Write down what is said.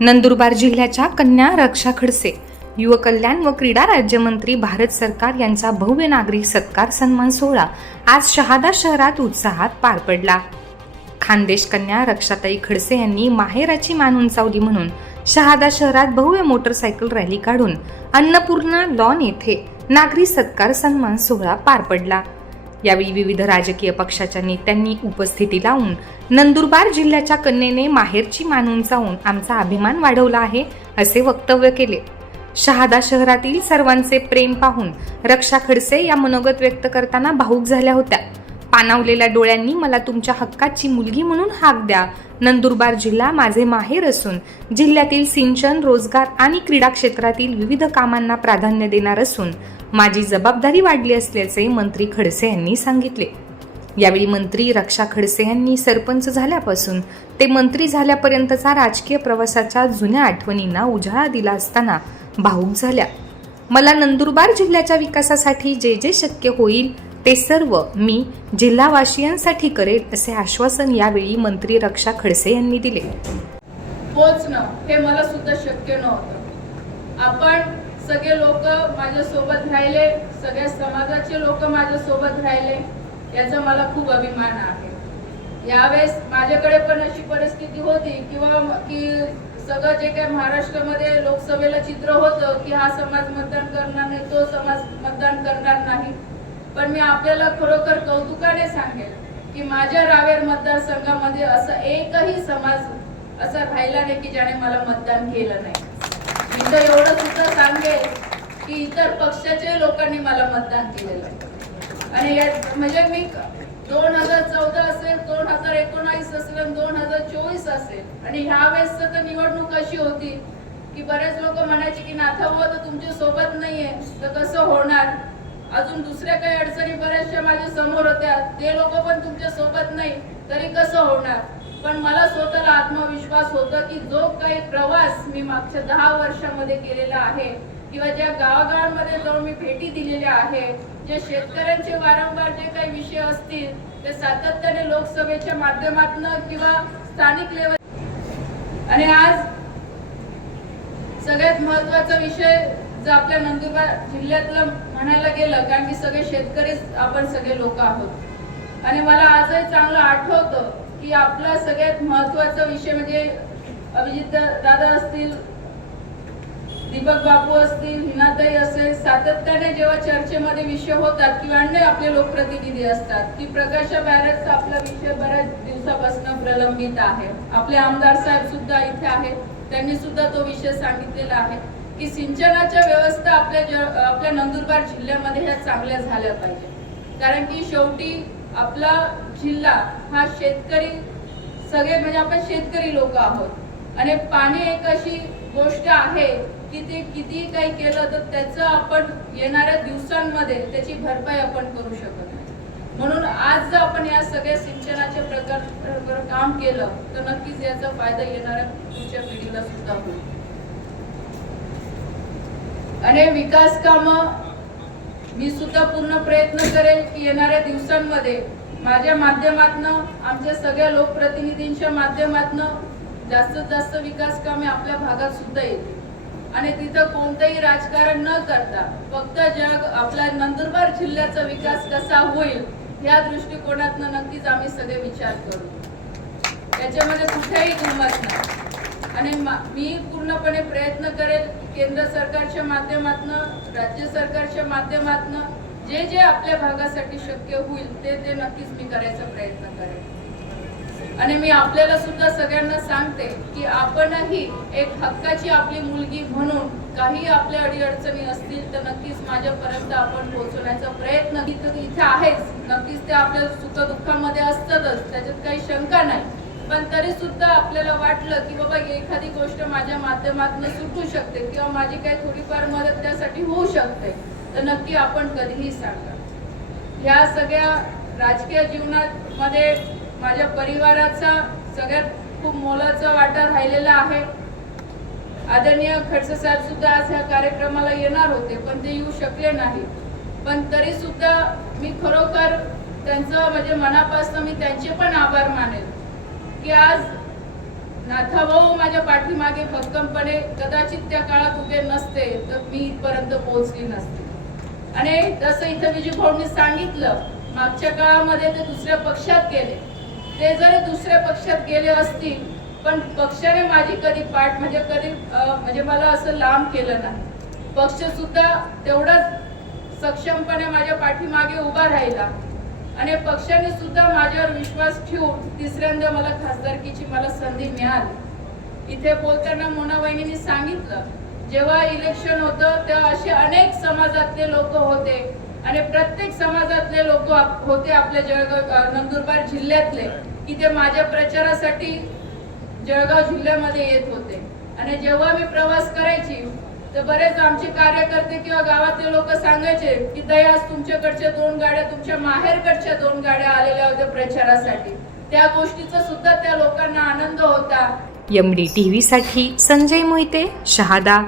नंदुरबार जिल्ह्याच्या कन्या रक्षा खडसे युवक कल्याण व क्रीडा राज्यमंत्री भारत सरकार यांचा भव्य नागरिक सत्कार सन्मान सोहळा आज शहादा शहरात उत्साहात पार पडला. खानदेश कन्या रक्षाताई खडसे यांनी माहेराची मान उंचावली म्हणून शहादा शहरात भव्य मोटरसायकल रॅली काढून अन्नपूर्णा लॉन येथे नागरी सत्कार सन्मान सोहळा पार पडला. यावेळी विविध राजकीय पक्षाच्या नेत्यांनी उपस्थिती लावून नंदुरबार जिल्ह्याच्या कन्येने माहेरची मानून जाऊन आमचा अभिमान वाढवला आहे असे वक्तव्य केले. शहादा शहरातील सर्वांचे प्रेम पाहून रक्षा खडसे या मनोगत व्यक्त करताना भाऊक झाल्या होत्या. पानावलेल्या डोळ्यांनी मला तुमच्या हक्काची मुलगी म्हणून हाक द्या. नंदुरबार जिल्हा माझे माहेर असून जिल्ह्यातील सिंचन रोजगार आणि क्रीडा क्षेत्रातील विविध कामांना प्राधान्य देणार असून माझी जबाबदारी वाढली असल्याचे मंत्री खडसे यांनी सांगितले. यावेळी मंत्री रक्षा खडसे यांनी सरपंच झाल्यापासून ते मंत्री झाल्यापर्यंतचा राजकीय प्रवासाच्या जुन्या आठवणींना उजाळा दिला असताना भाऊक झाल्या. मला नंदुरबार जिल्ह्याच्या विकासासाठी जे जे शक्य होईल ते सर्व मी जिल्हावासियांसाठी करेल असे आश्वासन यावेळी मंत्री रक्षा खडसे यांनी दिले. पोचणं हे मला सुद्धा शक्य नव्हतं. आपण सगळे लोक माझ्या सोबत राहिले सगळ्या समाजाचे लोक माझ्या सोबत राहिले याचा मला खूप अभिमान आहे. यावेळेस माझ्याकडे पण अशी परिस्थिती होती किंवा की सगळं जे काही महाराष्ट्रामध्ये लोकसभेला चित्र होतं की हा समाज मतदान करणार नाही तो समाज मतदान करणार नाही. पण मी आपल्याला खरोखर कौतुकाने सांगेल की माझ्या रावेर मतदारसंघामध्ये असं एकही समाज असा राहिला नाही की ज्याने मला मतदान केलं नाही. मी तर एवढं सुद्धा सांगेल की इतर पक्षाच्या लोकांनी मला मतदान केलेलं आहे. आणि या म्हणजे मी दोन हजार चौदा असेल दोन हजार एकोणावीस असेल आणि दोन हजार चोवीस असेल आणि ह्या वेळेस तर निवडणूक अशी होती की बरेच लोक म्हणायचे की नाथाभाऊ तर तुमच्यासोबत नाहीये तर कसं अजून दुसऱ्या काही अडचणी बऱ्याचशा माझ्यासमोर होत्या. ते लोक पण तुमच्यासोबत नाही तरी कसं होणार? पण मला स्वतःला आत्मविश्वास होता की जो काही प्रवास मी मागच्या दहा वर्षामध्ये केलेला आहे किंवा ज्या गावागावांमध्ये जाऊन मी भेटी दिलेल्या आहे जे शेतकऱ्यांचे वारंवार जे काही विषय असतील ते सातत्याने लोकसभेच्या माध्यमातून किंवा स्थानिक लेवल आणि आज सगळ्यात महत्त्वाचा विषय जर आपल्या नंदुरबार जिल्ह्यातलं म्हणायला गेलं कारण की सगळे शेतकरीच आपण सगळे लोक आहोत. आणि मला आजही चांगलं आठवतं की आपला सगळ्यात महत्त्वाचा विषय म्हणजे अभिजित दादा असतील दीपक बापू असतील हिनाताई असेल सातत्याने जेव्हा चर्चेमध्ये विषय होतात किंवा अन्य आपले लोकप्रतिनिधी असतात की प्रकाशा बॅरेजचा आपला विषय बऱ्याच दिवसापासून प्रलंबित आहे. आपले आमदार साहेब सुद्धा इथे आहेत त्यांनी सुद्धा तो विषय सांगितलेला आहे. की सिंचनाच्या व्यवस्था आपल्या आपल्या नंदुरबार जिल्ह्यामध्ये ह्या चांगल्या झाल्या पाहिजे कारण की शेवटी आपला जिल्हा हा शेतकरी सगळे म्हणजे आपण शेतकरी लोक आहोत. आणि पाणी एक अशी गोष्ट आहे की ते किती काही केलं तर त्याचं आपण येणाऱ्या दिवसांमध्ये त्याची भरपाई आपण करू शकत नाही. म्हणून आज जर आपण या सगळ्या सिंचनाचे प्रकार काम केलं तर नक्कीच याचा फायदा येणाऱ्या पुढच्या पिढीला सुद्धा होईल. आणि विकास काम मी सुद्धा पूर्ण प्रयत्न करेल की येणाऱ्या दिवसांमध्ये माझ्या माध्यमातनं आमच्या सगळ्या लोकप्रतिनिधींच्या माध्यमातनं जास्तीत जास्त विकास कामे आपल्या भागात सुद्धा येतील. आणि तिथं कोणतंही राजकारण न करता फक्त जग आपल्या नंदुरबार जिल्ह्याचा विकास कसा होईल या दृष्टिकोनातनं नक्कीच आम्ही सगळे विचार करू. त्याच्यामध्ये कुठेही दुमत नाही. आणि मी पूर्णपणे प्रयत्न करेल केंद्र सरकारच्या माध्यमातनं राज्य सरकारच्या माध्यमातनं जे जे आपल्या भागासाठी शक्य होईल ते ते नक्कीच मी करायचा प्रयत्न करेन. आणि मी आपल्याला सुद्धा सगळ्यांना सांगते की आपणही एक हक्काची आपली मुलगी म्हणून काही आपल्या अडीअडचणी असतील तर नक्कीच माझ्यापर्यंत आपण पोहोचवण्याचा प्रयत्न इथं इथे आहेच. नक्कीच ते आपल्या सुखदुःखामध्ये असतातच. त्याच्यात काही शंका नाही. पण तरी सुद्धा आपल्याला वाटलं की बाबा एखादी गोष्ट माझ्या माध्यमातून सुटू शकते किंवा माझी काही थोडीफार मदत त्यासाठी होऊ शकते तर नक्की आपण कधीही सांगा. ह्या सगळ्या राजकीय जीवनात मध्ये माझ्या परिवाराचा सगळ्यात खूप मोलाचा वाटा राहिलेला आहे. आदरणीय खडसे साहेब सुद्धा आज ह्या कार्यक्रमाला येणार होते पण ते येऊ शकले नाही. पण तरी सुद्धा मी खरोखर त्यांचं म्हणजे मनापासून मी त्यांचे पण आभार मानेल की आज नाथाभाऊ माझ्या पाठीमागे भक्कमपणे कदाचित त्या काळात उभे नसते तर मी इथपर्यंत पोहोचली नसते. आणि जसं इथं विजय भाऊंनी सांगितलं मागच्या काळामध्ये ते दुसऱ्या पक्षात गेले. ते जरी दुसऱ्या पक्षात गेले असतील पण पक्षाने माझी कधी पाठ म्हणजे कधी म्हणजे मला असं लांब केलं नाही. पक्ष सुद्धा तेवढाच सक्षमपणे माझ्या पाठीमागे उभा राहिला. आणि पक्षाने सुद्धा माझ्यावर विश्वास ठेवून तिसऱ्यांदा मला खासदारकीची मला संधी मिळाली. इथे बोलताना मोना सांगितलं जेव्हा इलेक्शन होतं तेव्हा असे अनेक समाजातले लोक होते आणि प्रत्येक समाजातले लोक होते आपल्या जळगाव नंदुरबार जिल्ह्यातले की ते माझ्या प्रचारासाठी जळगाव जिल्ह्यामध्ये येत होते. आणि जेव्हा मी प्रवास करायची तर बरेच आमचे कार्यकर्ते किंवा गावातले लोक सांगायचे की दयास तुमच्याकडच्या दोन गाड्या तुमच्या माहेरकडच्या दोन गाड्या आलेल्या होत्या प्रचारासाठी. त्या गोष्टीचा सुद्धा त्या लोकांना आनंद होता. एम डी टी व्हीसाठी संजय मोहिते शहादा.